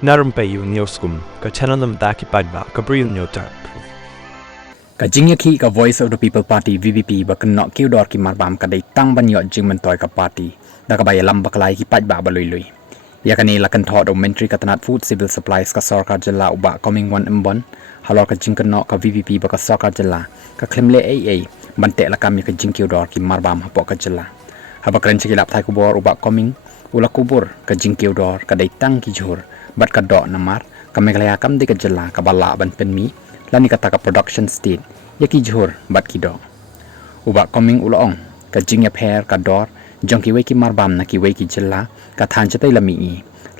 Na Rympei U ka channel ki Paidbah ka Bri U Hynñiewtrep. Ka Iaki ka Voice of the People Party VVP ba kenok Kiew dor ki marbam ka dai tang ban yot jing mentoy ka party da ka Ialam Bakla ki Paidbah ba lui. Ya kani lakan thod o mentri ka tanat food civil supplies ka sarkar Jylla uba Comingone imbon halor ka jing kenok ka VVP ba ka sarkar Jylla ka Khublei AA bante lakam ka jing Kiew dor ki marbam hapo ka Jylla. Haba kren chikilap thai kubor uba Coming ula kubur ka jing Kiew dor ka dai Tangki Jhur bat ka do namar ka meglaya kam de ka Jylla ka bala ban penmi lani kata ka production state Iaki Jhur bat kido uba Coming ulong ka jing ya pher ka dor jong ki ki marbam na ki ki Jylla ka than chatai lami i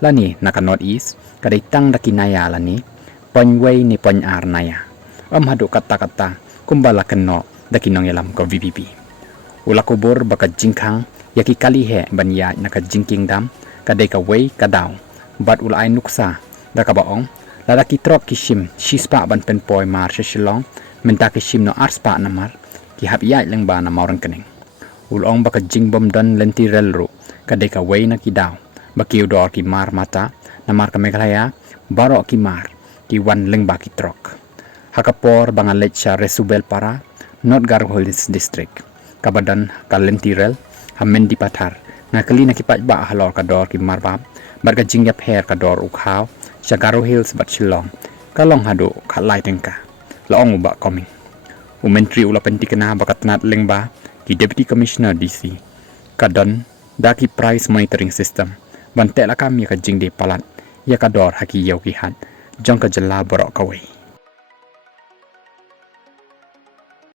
lani na ka north east ka dai tang da ki naya lani pon ni pon ar naya hadu kata kumbala kenno da ki nong Ialam ko VPP ula kubur baka jingkhang Iaki kali he ban ya na ka jing kingdom ka dai ka ka daw bat ula ai nuksa da ka baong lada ki trop ki shim shispa ban pen poi mar shilong menta ki shim no arspa namar ki hab ya leng ba na maurang kening ulong baka jing bom don lenti relro ka dai ka na ki daw ba Kiew dor ki mar mata namar ka meglaya baroh ki mar ki wan leng ba ki trok hakapor bangan lecha resubel para not garholis district kabadan ka lenti rel hamen di pathar na kali na ki Paidbah halor ka dor ki marbam bat ka jing ya pher ka dor ukhaw Shagaro Hills bat Shillong kalong hado khalai tengka laong uba Coming umentri ula pentikena bakat nat lengba ki Deputy Commissioner DC kadon daki price monitoring system bante la kam ya ka jing de palat ya ka dor haki yaw ki hat jong ka Jylla baroh kawai